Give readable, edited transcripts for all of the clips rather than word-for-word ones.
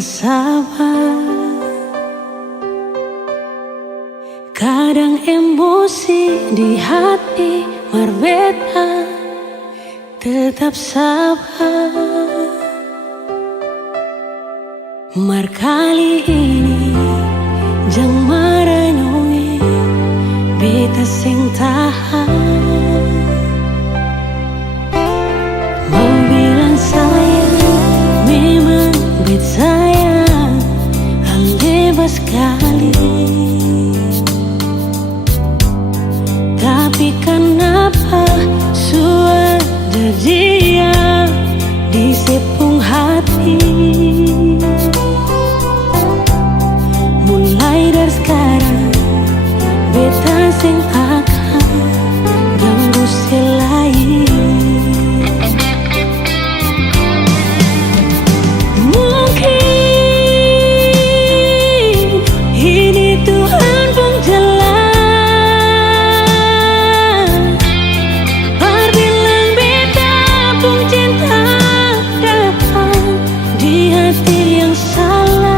sabar. Kadang emosi di hati berbeda, tetap sabar. Mar kali ini jang merenungi beta sing tahan. Mau bilang sayang, memang bet sayang, hal bebas sekali. Tapi kenapa sudah dia di sepung hati? Mulai dari sekarang beta sing akan ganggu selain. Mungkin ini Tuhan pun jalan, bilang beta pun cinta datang di hati yang salah.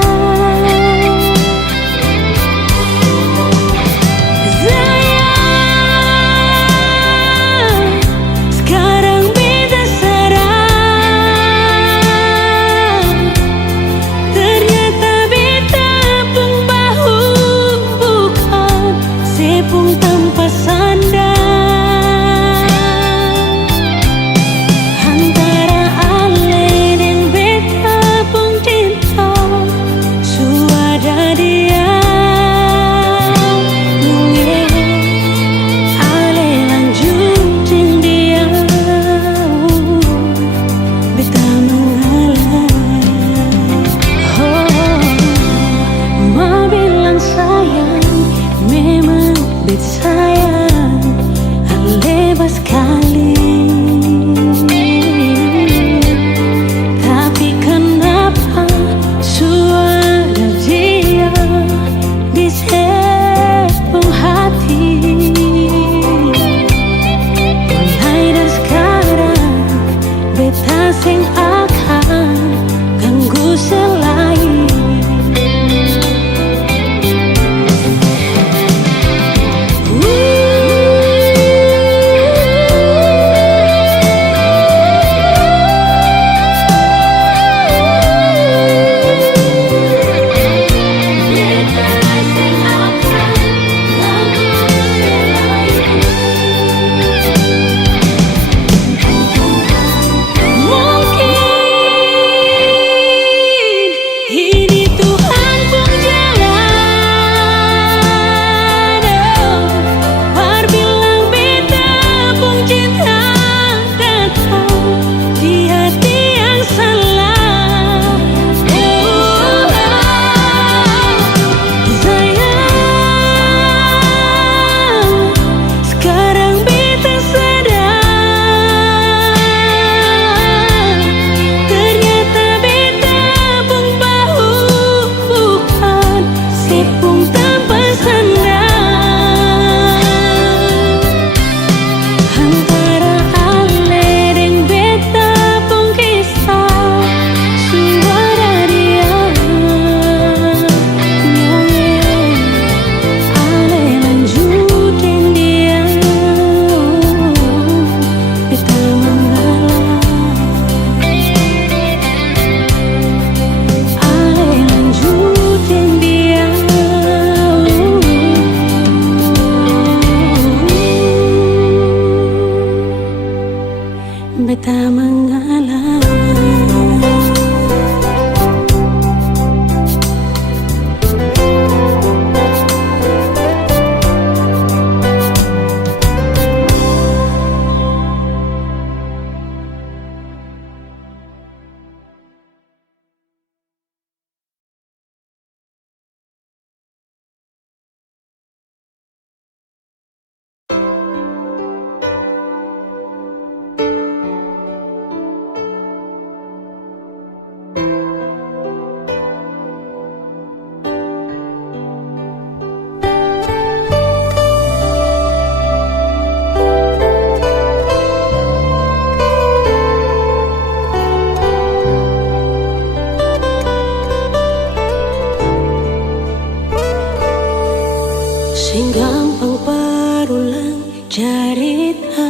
Sing gampang berulang cerita,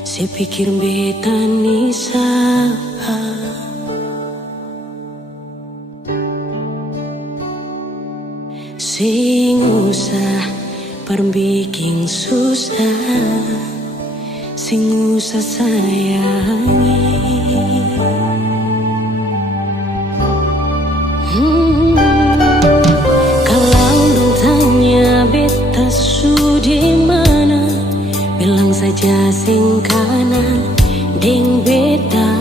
si pikir beta ni sapa. Sing usah perbikin susah, sing usah sayangi. Kalau dong tanya beta su di mana, bilang saja sing kanan deng beta.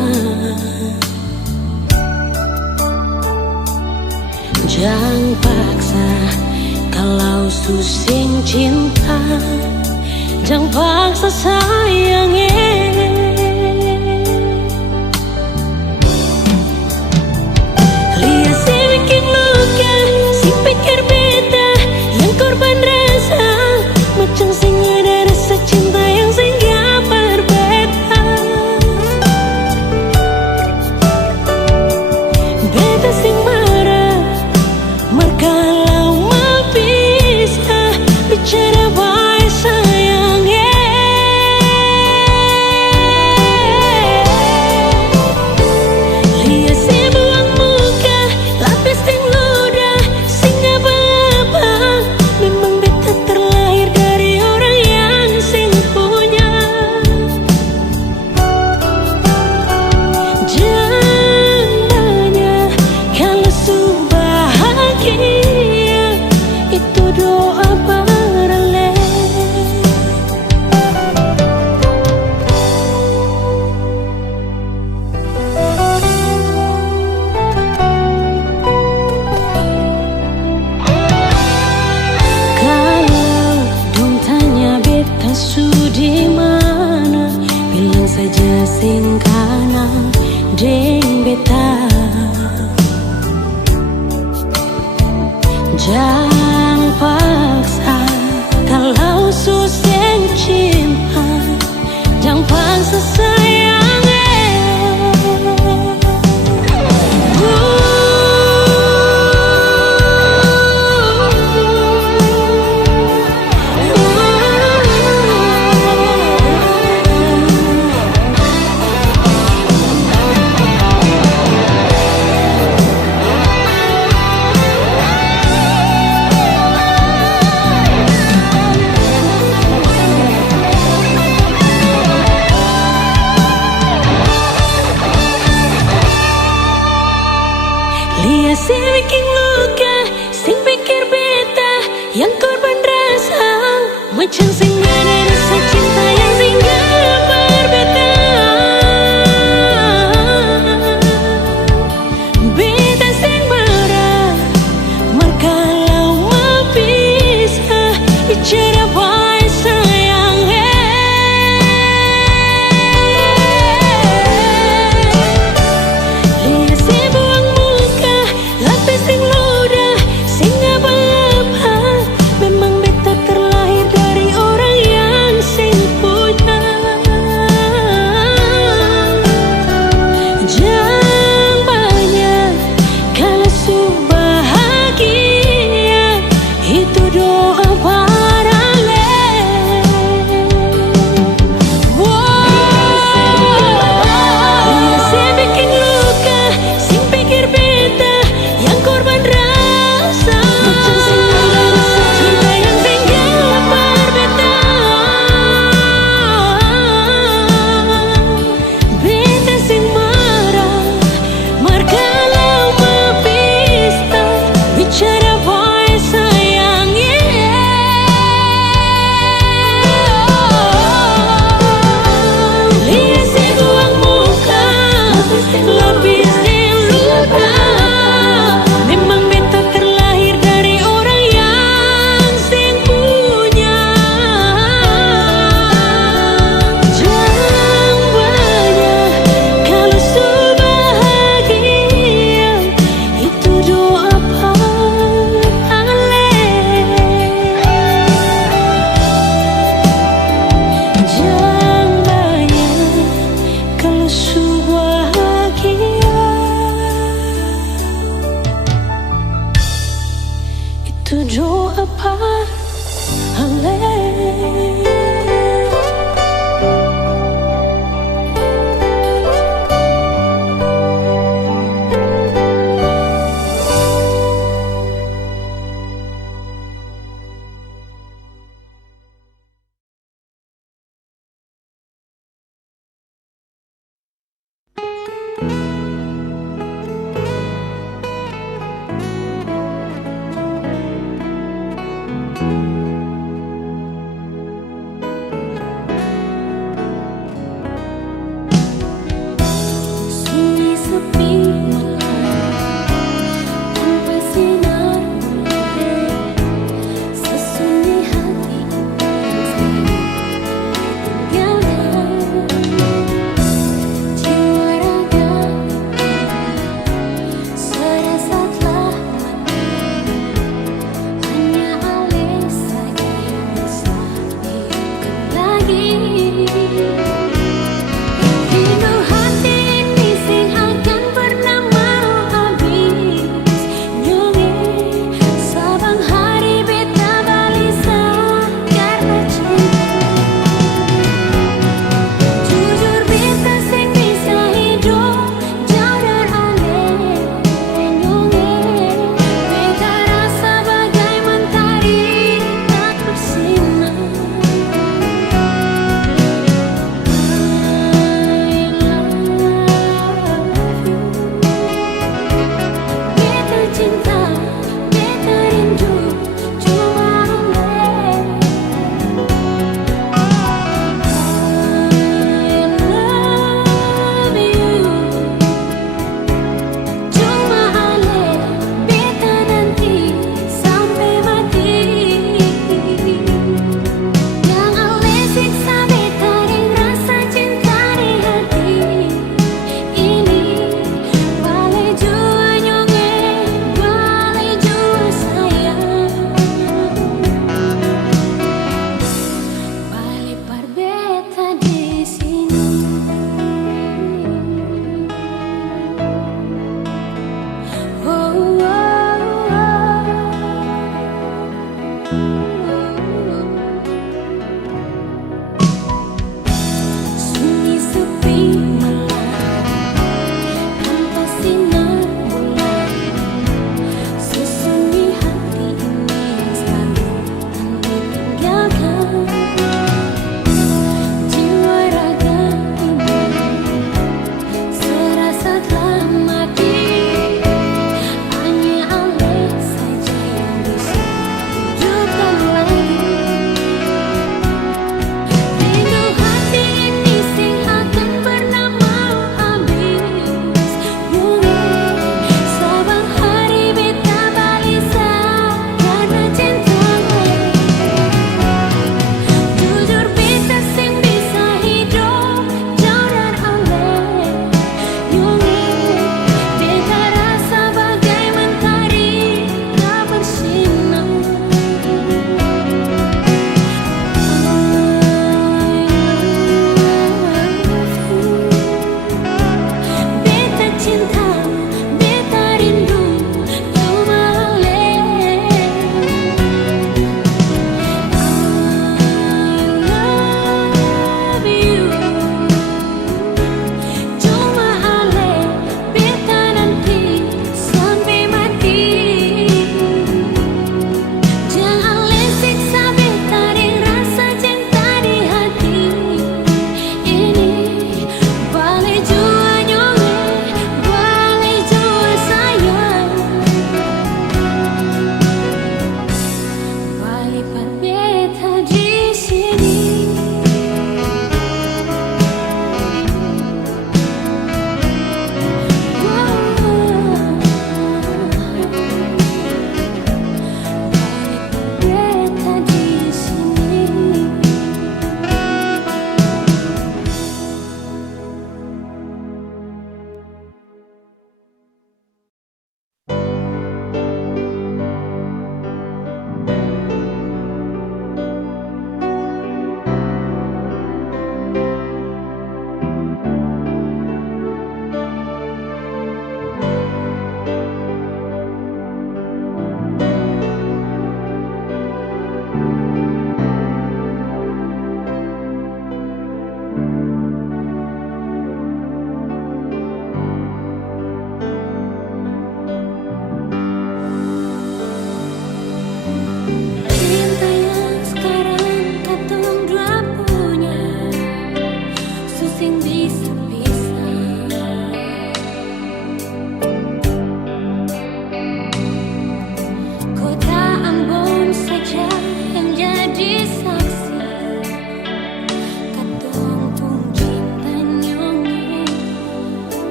Jangan paksa kalau su sing cinta, jangan paksa sayangnya. Sing kanan deng beta, jangan paksa kalau susah cinta, jangan paksa sayang. Si bikin luka, sing pikir beta yang korban rasa, macam sing ada rasa cinta yang singgah berbeda. Beta sing marah, kalau mau pisah, bicara baik sayang. Lihat si buang muka, lapis sing ludah, sing apa-apa. Memang beta terlahir dari orang yang sing punya. Jangan banyak kalau su bahagia, itu doa para le. Lihat si bikin luka, sing pikir beta yang korban rasa, macam sing ada rasa cinta yang singgah berbeda. Beta sing marah, kalau mau pisah, bicara baik sayang. Lihat si buang muka, lapis sing luka. Memang beta terlahir dari orang yang sing punya. Jangan banyak kalau su bahagia, itu doa paling. Jangan banyak kalau su bahagia, itu doa paling.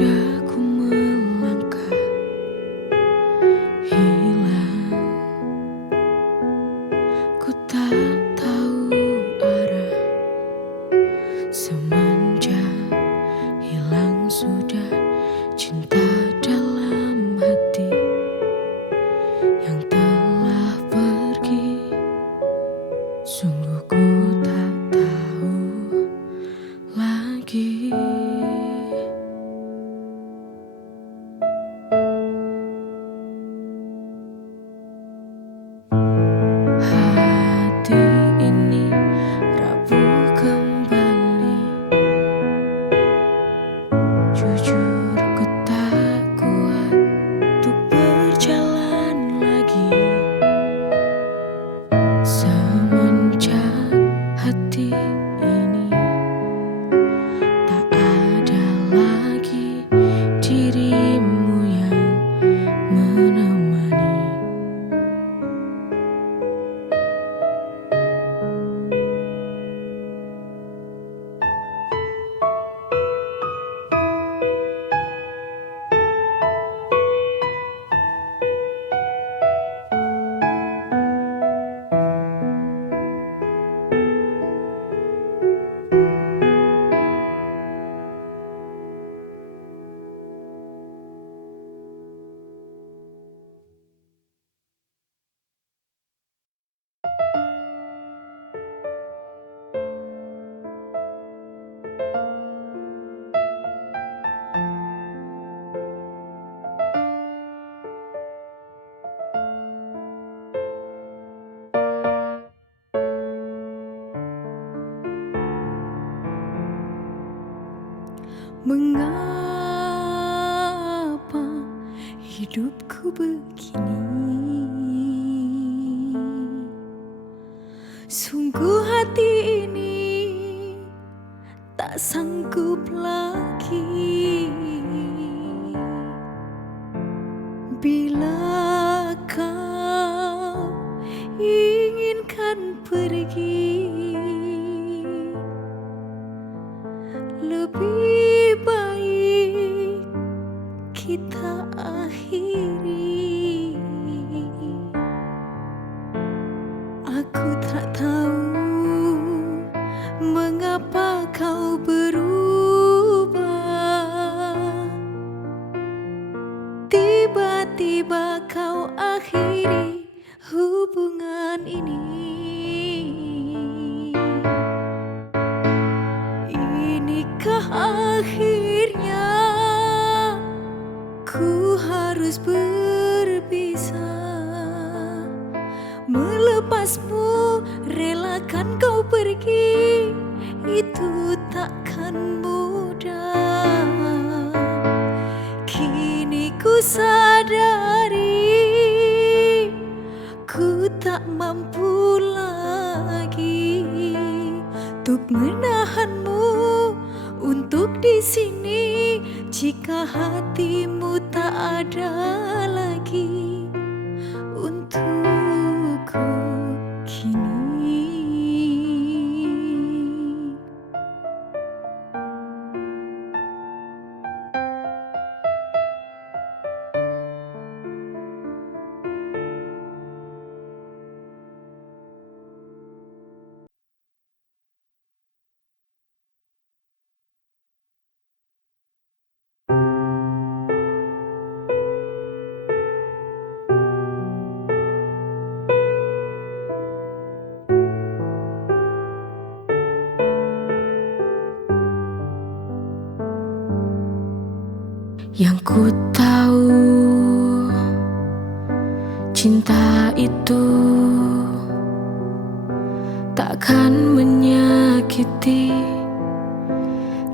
Sudah ku melangkah hilang, ku tak tahu arah. Semenjak hilang sudah cinta dalam hati yang telah pergi. Sungguh ku tak tahu lagi. Hati ini rapuh kembali. Jujur ku tak kuat untuk berjalan lagi. Semenjak hati ini tak ada lagi dirimu yang menemani. Mengapa hidupku begini? Sungguh hati ini tak sanggup lagi. Bila kau inginkan pergi, lebih baik kita akhiri. Aku tak tahu mengapa kau berubah. Tiba-tiba kau akhiri hubungan ini. Inikah akhirnya ku harus berpisah? Melepasmu, relakan kau pergi, itu takkan mudah. Kini ku sadari ku tak mampu lagi untuk menahanmu untuk di sini. Jika hatimu tak ada lagi untukku kini. Yang ku tahu, cinta itu takkan menyakiti,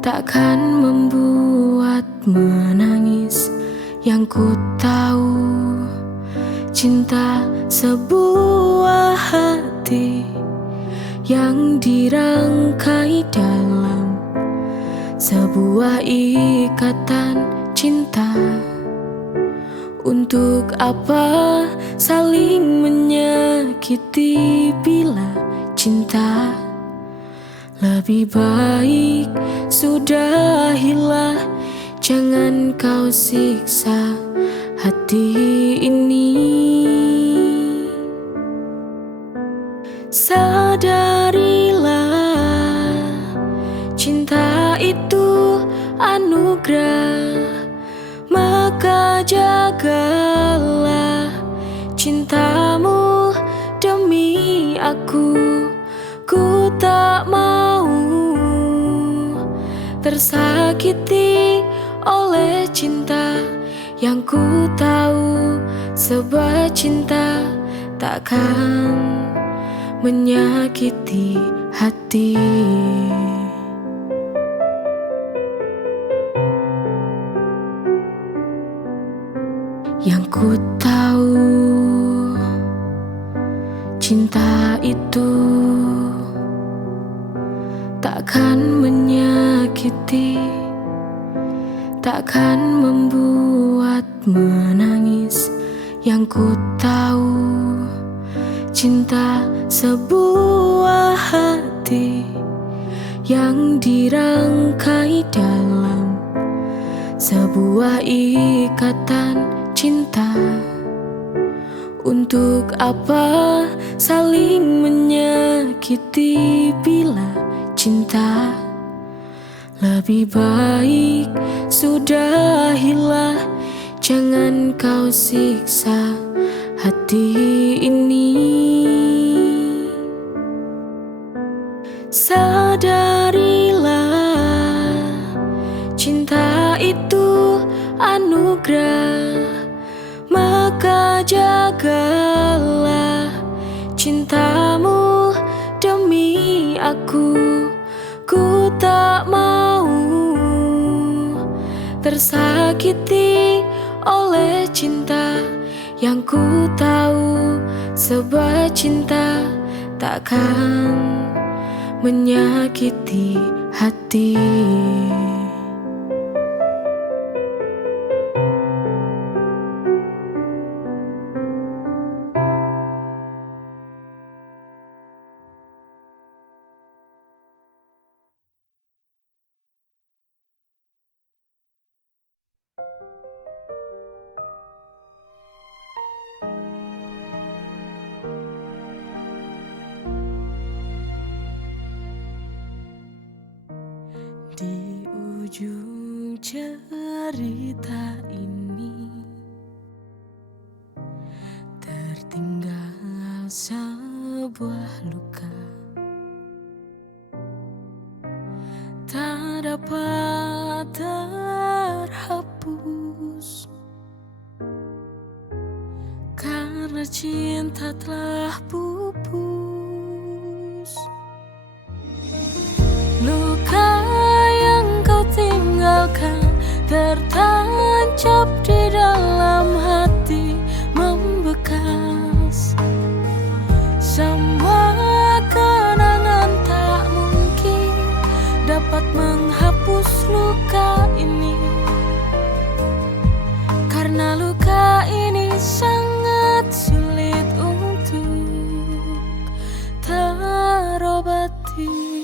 takkan membuat menangis. Yang ku tahu, cinta sebuah hati yang dirangkai dalam sebuah ikatan cinta. Untuk apa saling menyakiti bila cinta? Lebih baik sudahilah Jangan kau siksa hati ini. Sadarilah, cinta itu anugerah. Maka jagalah cintamu demi aku. Ku tak mau tersakiti oleh cinta yang ku tahu sebuah cinta takkan menyakiti hati. Yang ku tahu cinta itu takkan menyakiti, takkan membuat menangis. Yang ku tahu cinta sebuah hati yang dirangkai dalam sebuah ikatan cinta. Untuk apa saling menyakiti bila cinta? Lebih baik sudahilah, jangan kau siksa hati ini. Sadarilah, cinta itu anugerah. Maka jagalah cintamu demi aku. Ku tak mau tersakiti oleh cinta yang ku tahu sebuah cinta takkan menyakiti hati. Di ujung cerita ini tertinggal sebuah luka, tak dapat terhapus karena cinta telah pupus. Luka yang kau tinggalkan tertancap di dalam hati, membekas. Semua kenangan tak mungkin dapat menghapus luka ini, karena luka ini sangat sulit untuk terobati.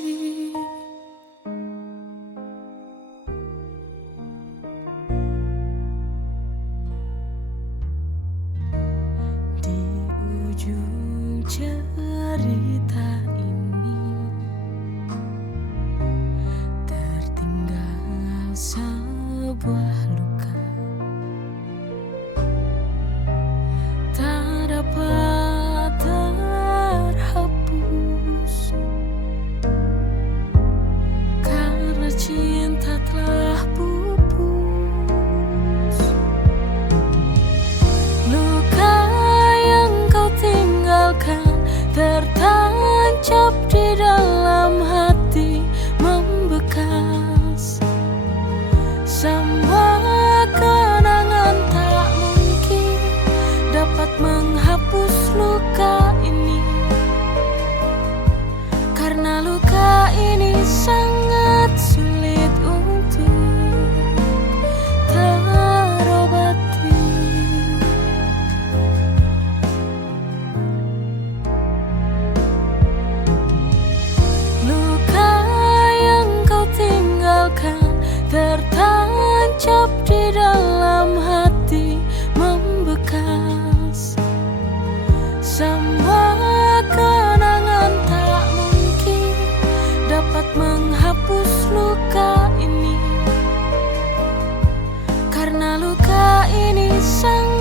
luka ini sangat